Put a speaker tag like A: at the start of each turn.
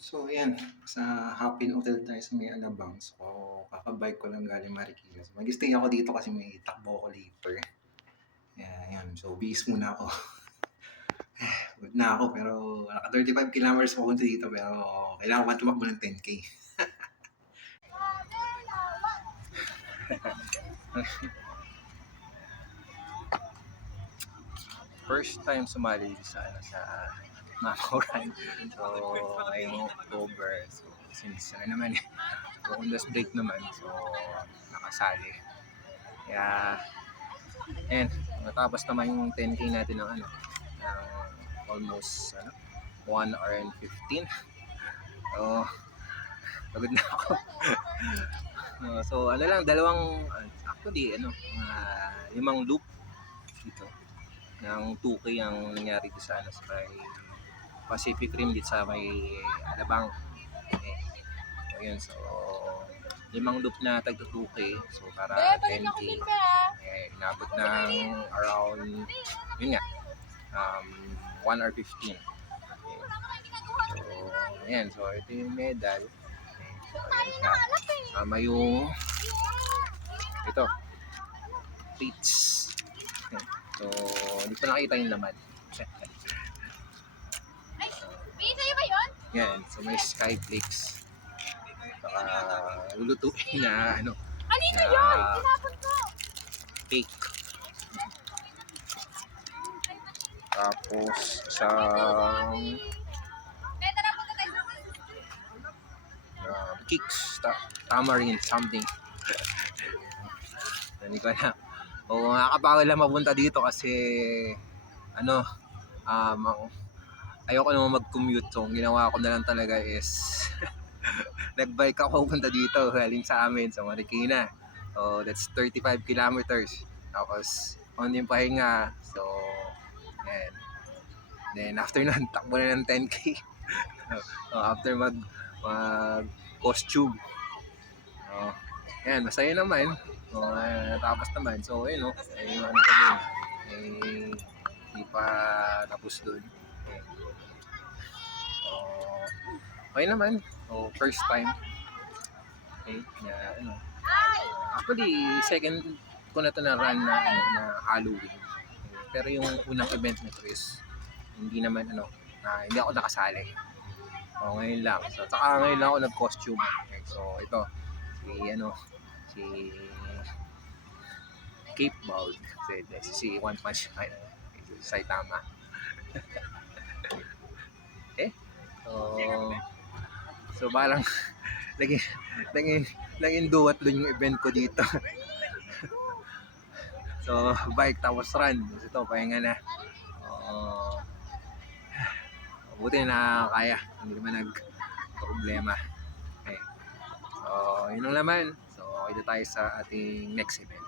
A: So, ayan, sa Hapin Hotel tayo sa may Alabang. So, kakabike ko lang galing Marikina. So, mag-stay ako dito kasi may takbo ko later. Kaya, ayan. So, bis muna ako. Good na ako, pero naka 35 kilometers papunta dito, pero kailangan ko pa tumakbo ng 10K. First time sumali sa, ano, sa Mamoran. So, ngayong October. So, since ano naman eh, Honda's break naman. So, nakasali. Kaya, and matapos naman yung 10K natin ng ano, ng almost ano, 1 hour and 15. So, pagod na ako. Uh, so, ano lang, dalawang, uh, actually, ano, uh, limang loop dito ng 2K ang nangyari dito sa ano sa Pacific Rim dito sa may Alabang. Okay. So, yun. So, limang loop na 2K. So, para 10K. Eh, inabot ng around, yun nga, um, 1 hour 15. Okay. So, ayan. So, ito yung medal. Okay. So, ayan siya. Tama yung, ito, plates. Okay. So, hindi ko nakita yung laman.
B: May sa'yo ba yun?
A: Yan, so may skyflakes. Saka lulutuin na ano,
B: Kanino
A: na
B: yun? Tinapon ko.
A: cake. Tapos
B: tayo.
A: uh, cakes, ta- tamarind, something. Hindi ko na. O nakakapagod lang mapunta dito kasi ano, um, ayoko naman mag-commute. So, ang ginawa ko na lang talaga is nagbike ako punta dito galing sa amin sa Marikina. So, that's 35 kilometers. Tapos, on yung pahinga. So, yan. Then, after nun, takbo na ng 10K. so, after mag, mag costume. So, yan, masaya naman. So, uh, tapos naman. So, ayun, no. Yung ano pa din. Eh, hindi pa tapos dun. Okay. Naman. So, first time. Okay, na, ano. Actually, second ko na to na run na, ano, na Halloween. Pero yung unang event nito is hindi naman ano, na hindi ako nakasali. So, ngayon lang. So, saka ngayon lang ako nag-costume. Okay, so, ito. Si, ano, si Cape Bald. Si, si One Punch Man. Si Saitama. so parang naging, naging, naging duwat doon yung event ko dito. so, bike tapos run. So, ito, pahinga na. Uh, buti na kaya. Hindi naman nag problema. Okay. So, yun lang naman. So, na tayo sa ating next event.